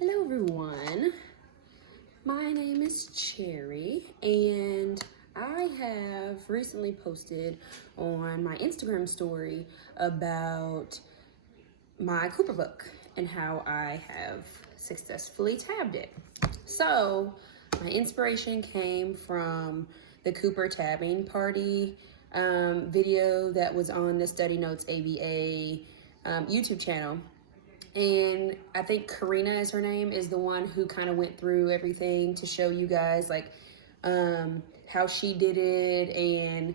Hello everyone, my name is Cherry and I have recently posted on my Instagram story about my Cooper book and how I have successfully tabbed it. So my inspiration came from the Cooper tabbing party video that was on the Study Notes ABA YouTube channel. And I think Karina is her name, is the one who kind of went through everything to show you guys like how she did it and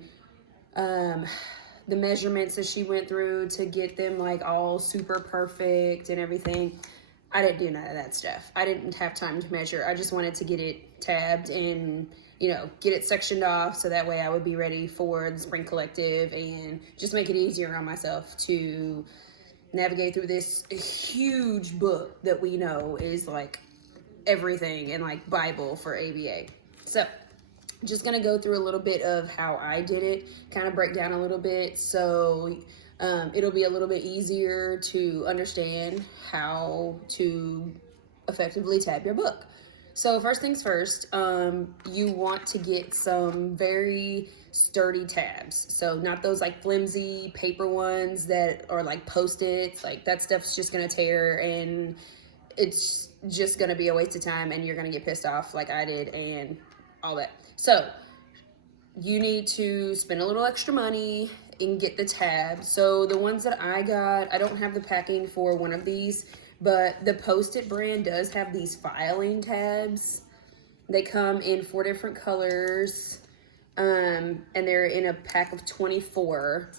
the measurements that she went through to get them like all super perfect and everything. I didn't do none of that stuff. I didn't have time to measure. I just wanted to get it tabbed and, you know, get it sectioned off so that way I would be ready for the spring collective and just make it easier on myself to navigate through this huge book that we know is like everything and like Bible for ABA. So just gonna go through a little bit of how I did it, kind of break down a little bit so it'll be a little bit easier to understand how to effectively tab your book. So first things first, you want to get some very sturdy tabs. So not those like flimsy paper ones that are like Post-its, like that stuff's just gonna tear and it's just gonna be a waste of time and you're gonna get pissed off like I did and all that. So you need to spend a little extra money and get the tabs. So the ones that I got, I don't have the packing for one of these, but the Post-it brand does have these filing tabs. They come in 4 different colors, and they're in a pack of 24.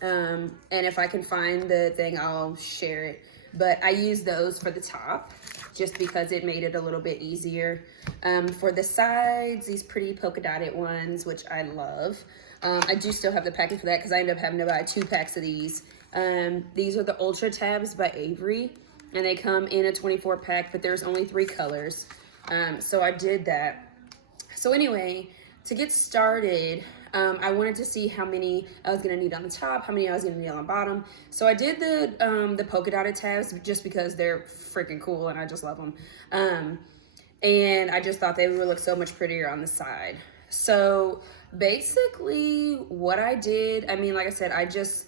And if I can find the thing, I'll share it. But I use those for the top, just because it made it a little bit easier. For the sides, these pretty polka dotted ones, which I love. I do still have the packing for that because I ended up having to buy 2 packs of these. These are the Ultra Tabs by Avery. And they come in a 24 pack, but there's only 3 colors. So I did that. So anyway, to get started, I wanted to see how many I was gonna need on the top, how many I was gonna need on the bottom. So I did the polka dotted tabs just because they're freaking cool and I just love them. And I just thought they would look so much prettier on the side. So basically what I did, I mean, like I said, I just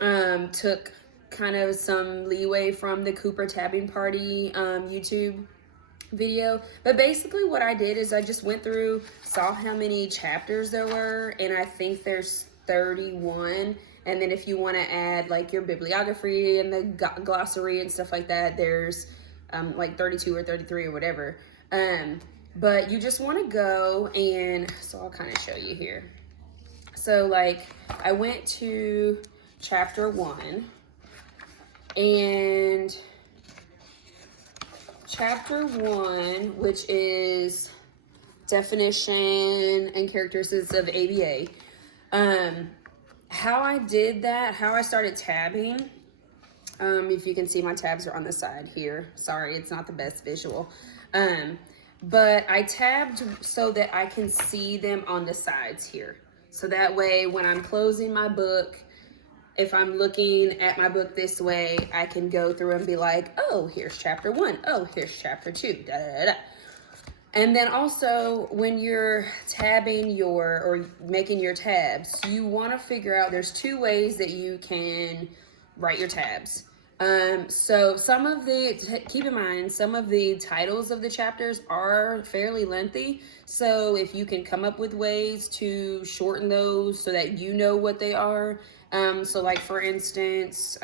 took kind of some leeway from the Cooper tabbing party YouTube video, but basically what I did is I just went through, saw how many chapters there were, and I think there's 31. And then if you want to add like your bibliography and the glossary and stuff like that, there's like 32 or 33 or whatever. But you just want to go, and so I'll kind of show you here. So like I went to chapter 1, and chapter 1, which is definition and characteristics of ABA. How I did that, how I started tabbing, if you can see my tabs are on the side here. Sorry, it's not the best visual. But I tabbed so that I can see them on the sides here. So that way when I'm closing my book, if I'm looking at my book this way, I can go through and be like, oh, here's chapter 1. Oh, here's chapter 2. Da, da, da, da. And then also when you're tabbing or making your tabs, you want to figure out there's 2 ways that you can write your tabs. So some of keep in mind, some of the titles of the chapters are fairly lengthy. So if you can come up with ways to shorten those so that you know what they are. So like for instance,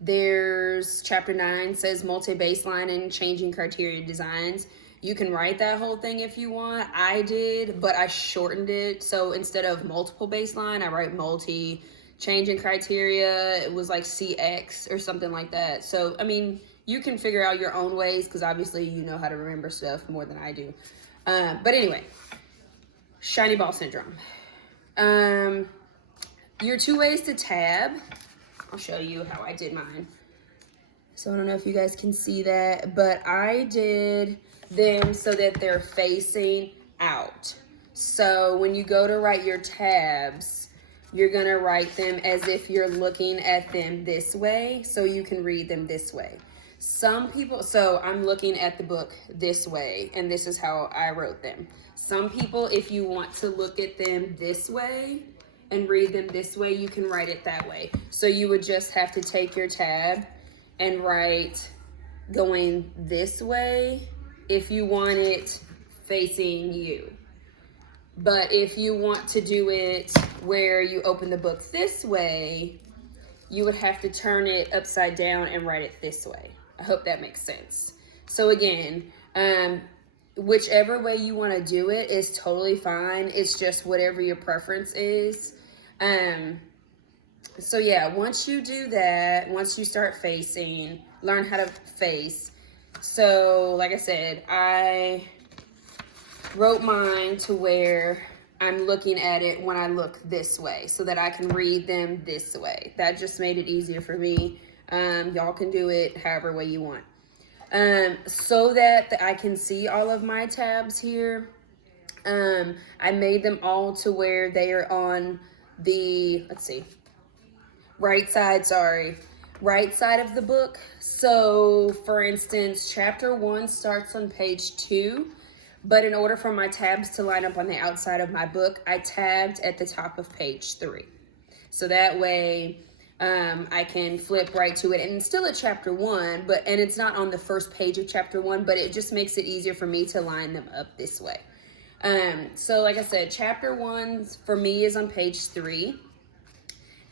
there's chapter 9 says multi-baseline and changing criteria designs. You can write that whole thing if you want. I did, but I shortened it. So instead of multiple baseline, I write multi. Changing criteria, it was like CX or something like that. So, I mean, you can figure out your own ways because obviously you know how to remember stuff more than I do. But anyway, shiny ball syndrome. Your 2 ways to tab. I'll show you how I did mine. So I don't know if you guys can see that, but I did them so that they're facing out. So when you go to write your tabs, you're gonna write them as if you're looking at them this way so you can read them this way. Some people, so I'm looking at the book this way, and this is how I wrote them. Some people, if you want to look at them this way and read them this way, you can write it that way. So you would just have to take your tab and write going this way if you want it facing you. But if you want to do it where you open the book this way, you would have to turn it upside down and write it this way. I hope that makes sense. So again, whichever way you want to do it is totally fine. It's just whatever your preference is. So yeah, once you do that, once you start facing, learn how to face. So like I said, I wrote mine to where I'm looking at it when I look this way so that I can read them this way. That just made it easier for me. Y'all can do it however way you want. So that I can see all of my tabs here, I made them all to where they are on the, right side of the book. So for instance, chapter 1 starts on page 2. But in order for my tabs to line up on the outside of my book, I tabbed at the top of page 3. So that way I can flip right to it. And it's still at chapter 1, and it's not on the first page of chapter 1, but it just makes it easier for me to line them up this way. So like I said, chapter 1 for me is on page 3.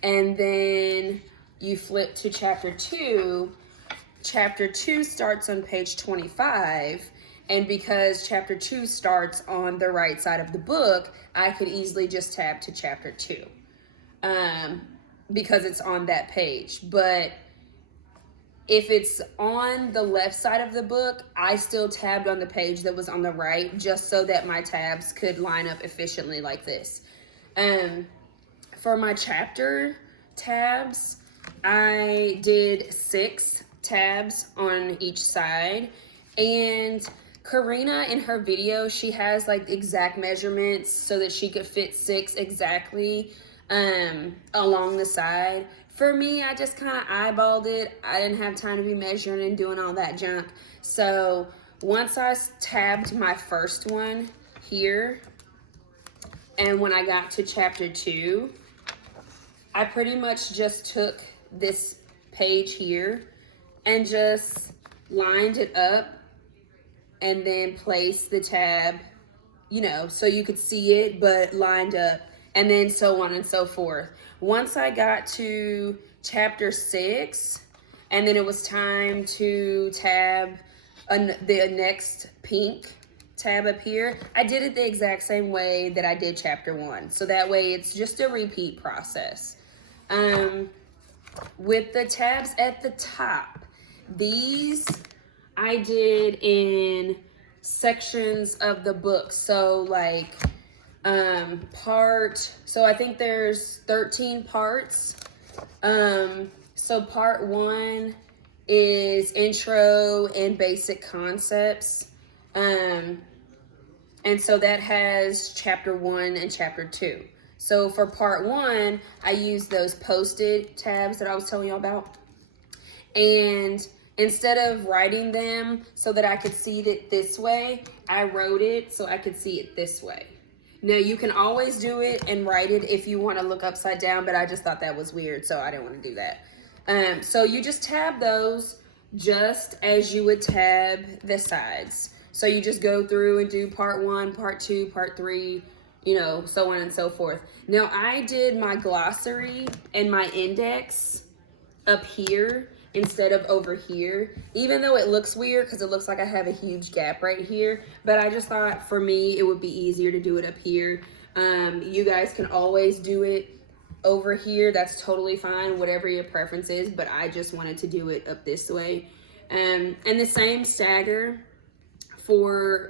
And then you flip to chapter 2. Chapter 2 starts on page 25. And because chapter 2 starts on the right side of the book, I could easily just tab to chapter 2 because it's on that page. But if it's on the left side of the book, I still tabbed on the page that was on the right just so that my tabs could line up efficiently like this. For my chapter tabs, I did 6 tabs on each side. And Karina, in her video, she has like exact measurements so that she could fit 6 exactly along the side. For me, I just kind of eyeballed it. I didn't have time to be measuring and doing all that junk. So once I tabbed my first one here, and when I got to chapter 2, I pretty much just took this page here and just lined it up and then placed the tab, so you could see it, but lined up, and then so on and so forth. Once I got to chapter 6, and then it was time to tab the next pink tab up here, I did it the exact same way that I did chapter 1. So that way it's just a repeat process. With the tabs at the top, these I did in sections of the book. So like so I think there's 13 parts. So part 1 is intro and basic concepts. And so that has chapter 1 and chapter 2. So for part 1, I used those posted tabs that I was telling you about. And instead of writing them so that I could see it this way, I wrote it so I could see it this way. Now, you can always do it and write it if you want to look upside down, but I just thought that was weird, so I didn't want to do that. So you just tab those just as you would tab the sides. So you just go through and do part 1, part 2, part 3, so on and so forth. Now, I did my glossary and my index up here instead of over here, even though it looks weird because it looks like I have a huge gap right here, but I just thought for me it would be easier to do it up here. You guys can always do it over here. That's totally fine, whatever your preference is, but I just wanted to do it up this way. And the same stagger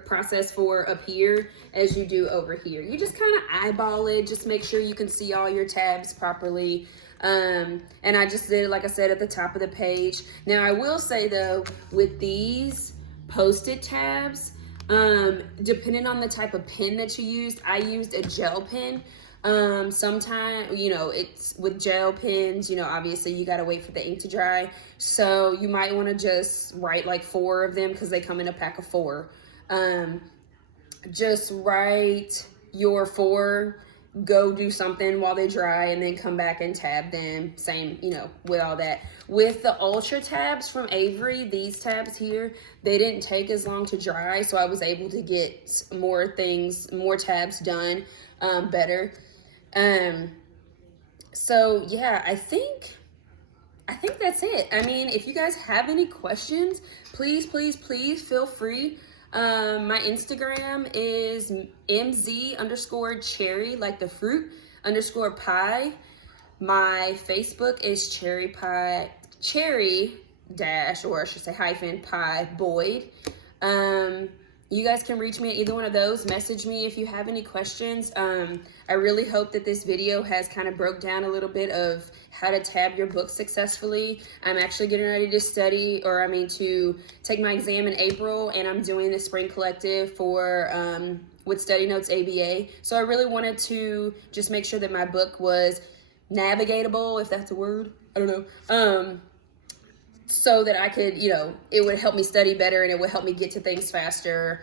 process for up here as you do over here. You just kind of eyeball it, just make sure you can see all your tabs properly. And I just did it, like I said, at the top of the page. Now, I will say, though, with these posted tabs, depending on the type of pen that you used, I used a gel pen. Sometimes, you know, it's with gel pens, you know, obviously you got to wait for the ink to dry. So you might want to just write like 4 of them because they come in a pack of 4. Just write your 4, go do something while they dry, and then come back and tab them. Same, you know, with all that. With the Ultra tabs from Avery, these tabs here, they didn't take as long to dry, so I was able to get more tabs done better. So yeah, I think that's it. I mean, if you guys have any questions, please feel free. My Instagram is mz_cherry, like the fruit, _pie. My Facebook is cherry dash, or I should say hyphen, pie Boyd. You guys can reach me at either one of those. Message me if you have any questions. I really hope that this video has kind of broke down a little bit of how to tab your book successfully. I'm actually getting ready to to take my exam in April, and I'm doing the spring collective for with Study Notes ABA. So I really wanted to just make sure that my book was navigatable, if that's a word. I don't know. So that I could, you know, it would help me study better and it would help me get to things faster.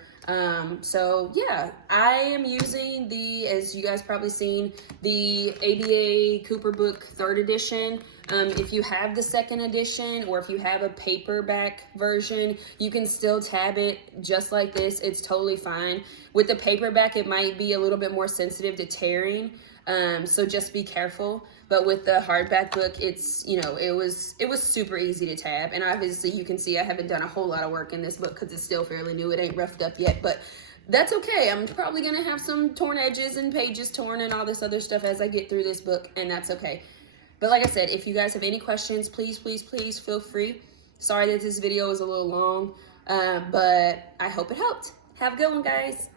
So yeah, I am using as you guys probably seen, the ABA Cooper book 3rd edition. If you have the 2nd edition, or if you have a paperback version, you can still tab it just like this. It's totally fine. With the paperback, it might be a little bit more sensitive to tearing. So just be careful. But with the hardback book, it's, you know, it was super easy to tab. And obviously you can see I haven't done a whole lot of work in this book because it's still fairly new. It ain't roughed up yet, but that's okay. I'm probably going to have some torn edges and pages torn and all this other stuff as I get through this book, and that's okay. But like I said, if you guys have any questions, please feel free. Sorry that this video is a little long, but I hope it helped. Have a good one, guys.